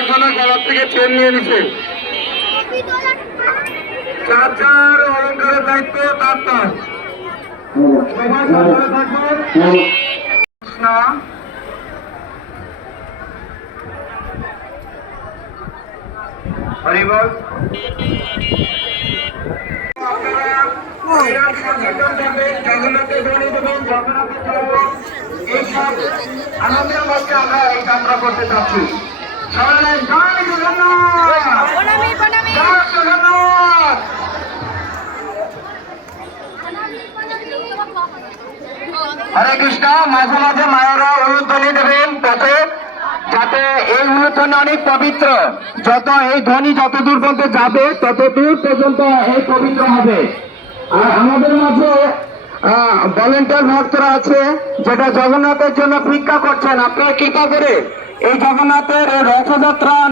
একজনের গলার থেকে চেন নিয়ে নিছে। যার যার অলঙ্কারের দায়িত্ব তার তার। সবাই সাবধানে থাকবেন। হরিবল। জগন্নাথের ধ্বনি দেবেন, জগন্নাথের জয়, এইসব আনন্দের মধ্যে আমরা এই যাত্রা করতে চাচ্ছি। সবাই জয় জগন্নাথ, জয় জগন্নাথ। হরে কৃষ্ণ। মাঝে মাঝে মায়েরা উলুধ্বনি দেবেন তাতে, যাতে এই উলুধ্বনি অনেক পবিত্র। যত এই ধ্বনি যত দূর পর্যন্ত যাবে তত দূর পর্যন্ত এই পবিত্র হবে। আর আমাদের মাঝে ভলেন্টিয়ার ভক্তরা আছে যেটা জগন্নাথের জন্য ভিক্ষা করছেন। আপনারা কৃপা করে এই জগন্নাথের